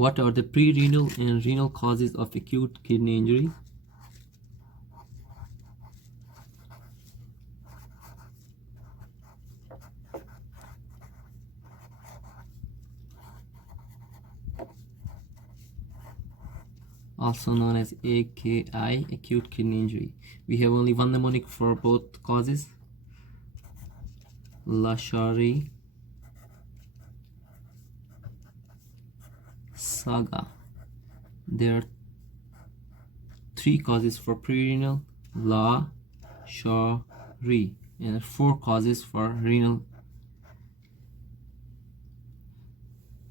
What are the pre-renal and renal causes of acute kidney injury? Also known as AKI, acute kidney injury. We have only one mnemonic for both causes. Lashari Saga. There are three causes for pre-renal, La, Sha, Re, and four causes for renal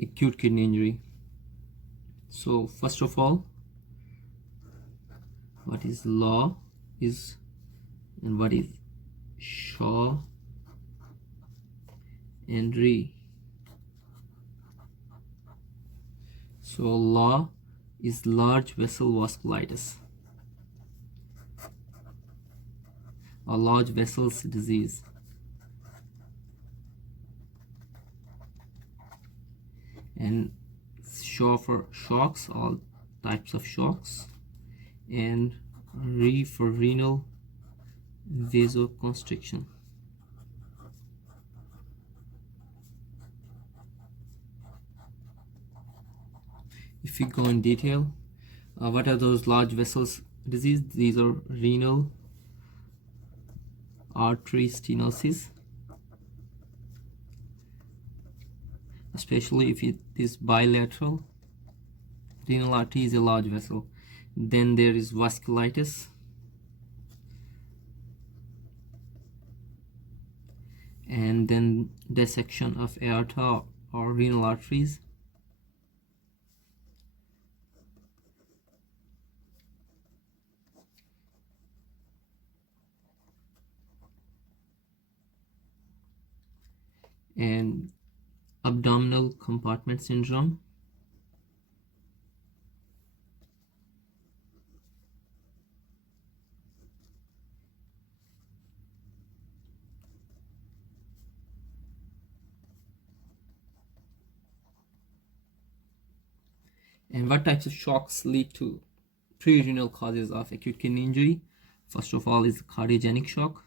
acute kidney injury. So first of all, what is La is and what is Sha and Re. So La is large vessel vasculitis, a large vessels disease. And Sha for shocks, all types of shocks, and Re for renal vasoconstriction. If we go in detail, what are those large vessels disease? These are renal artery stenosis, especially if it is bilateral. Renal artery is a large vessel. Then there is vasculitis, and then dissection of aorta or renal arteries. And abdominal compartment syndrome. And what types of shocks lead to pre-renal causes of acute kidney injury? First of all is cardiogenic shock.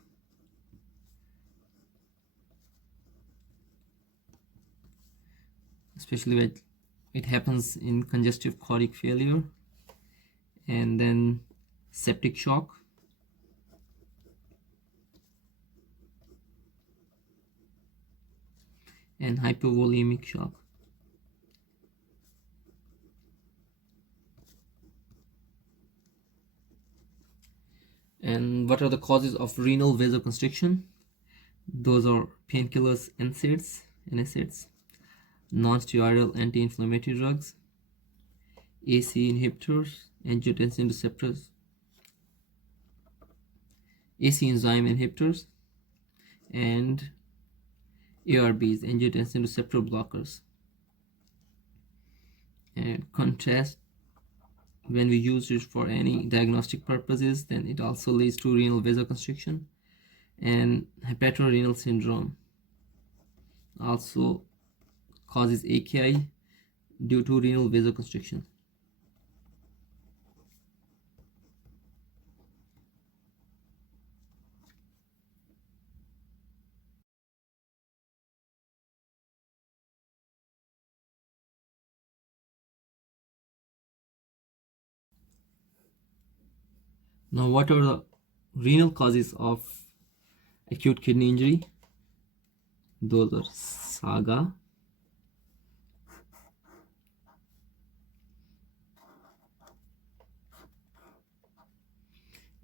Especially when it happens in congestive cardiac failure. And then septic shock. And hypovolemic shock. And what are the causes of renal vasoconstriction? Those are painkillers, NSAIDs, non-steroidal anti-inflammatory drugs, AC inhibitors, angiotensin receptors, AC enzyme inhibitors, and ARBs, angiotensin receptor blockers. And contrast, when we use it for any diagnostic purposes, then it also leads to renal vasoconstriction. And hepatorenal syndrome also causes AKI due to renal vasoconstriction. Now, what are the renal causes of acute kidney injury? Those are SAGA,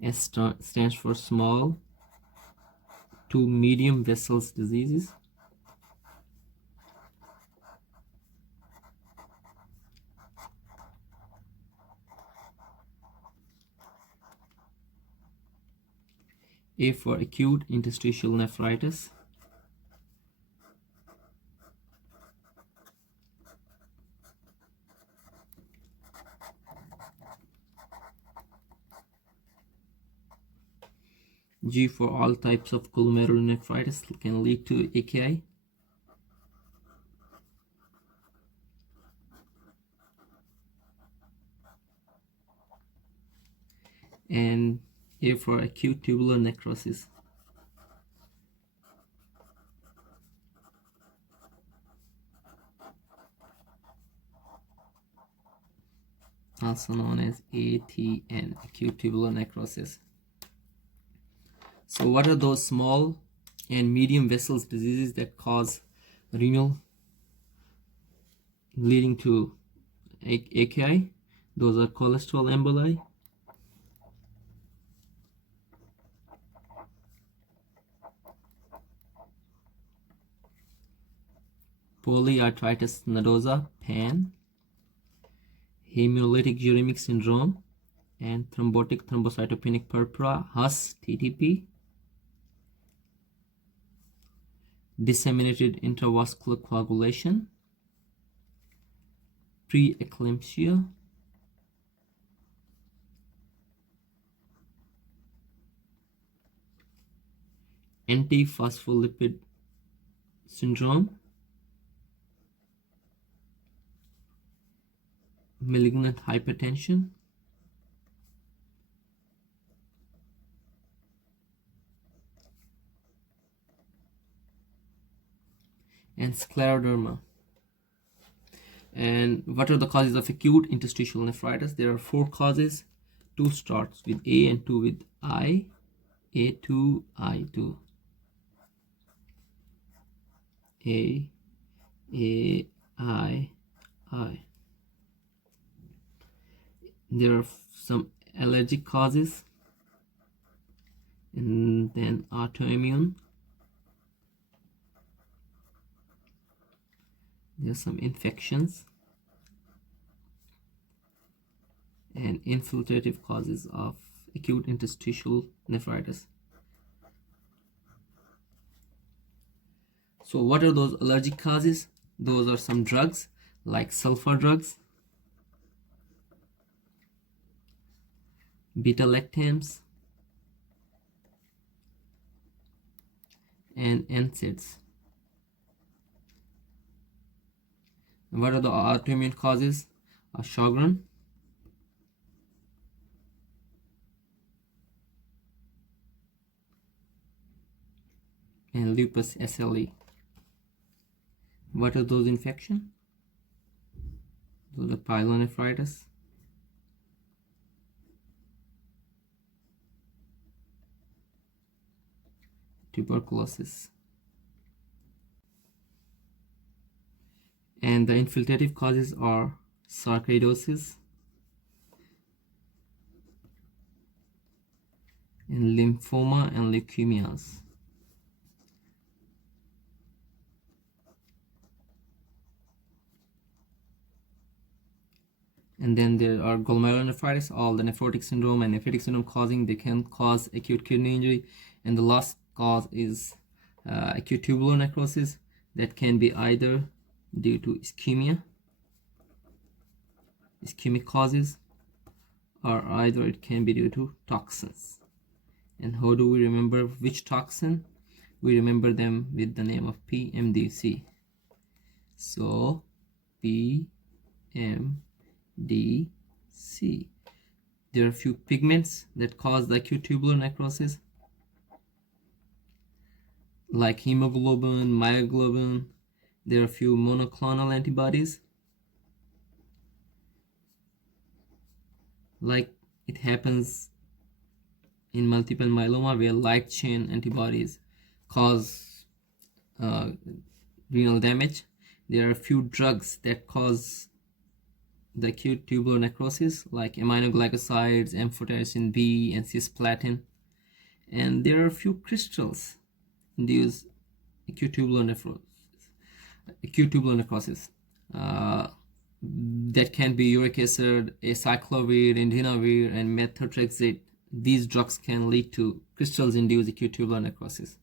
S stands for small to medium vessels diseases. A for acute interstitial nephritis. G for all types of glomerulonephritis can lead to AKI. and A for acute tubular necrosis, also known as ATN, acute tubular necrosis. So what are those small and medium vessels diseases that cause renal leading to AKI? Those are cholesterol emboli, polyarteritis nodosa, PAN, hemolytic uremic syndrome, and thrombotic thrombocytopenic purpura, HUS, TTP, disseminated intravascular coagulation, preeclampsia, antiphospholipid syndrome, malignant hypertension, and scleroderma. And what are the causes of acute interstitial nephritis? There are 4 causes. 2 starts with A and 2 with I. A2, I2. I. There are some allergic causes, and then autoimmune. There's some infections and infiltrative causes of acute interstitial nephritis. So what are those allergic causes? Those are some drugs like sulfur drugs, beta-lactams, and NSAIDs. What are the autoimmune causes? Sjogren, and lupus SLE. What are those infections? Those are pyelonephritis, tuberculosis. And the infiltrative causes are sarcoidosis and lymphoma and leukemias. And then there are glomerulonephritis, all the nephrotic syndrome and nephritic syndrome they can cause acute kidney injury. And the last cause is acute tubular necrosis, that can be either due to ischemic causes, or either it can be due to toxins. And how do we remember which toxin? We remember them with the name of PMDC. So PMDC. There are a few pigments that cause the acute tubular necrosis, like hemoglobin, myoglobin. There are a few monoclonal antibodies, like it happens in multiple myeloma, where light chain antibodies cause renal damage. There are a few drugs that cause the acute tubular necrosis, like aminoglycosides, amphotericin B, and cisplatin. And there are a few crystals induce acute tubular necrosis. That can be uric acid, acyclovir, indinavir, and methotrexate. These drugs can lead to crystals-induced acute tubular necrosis.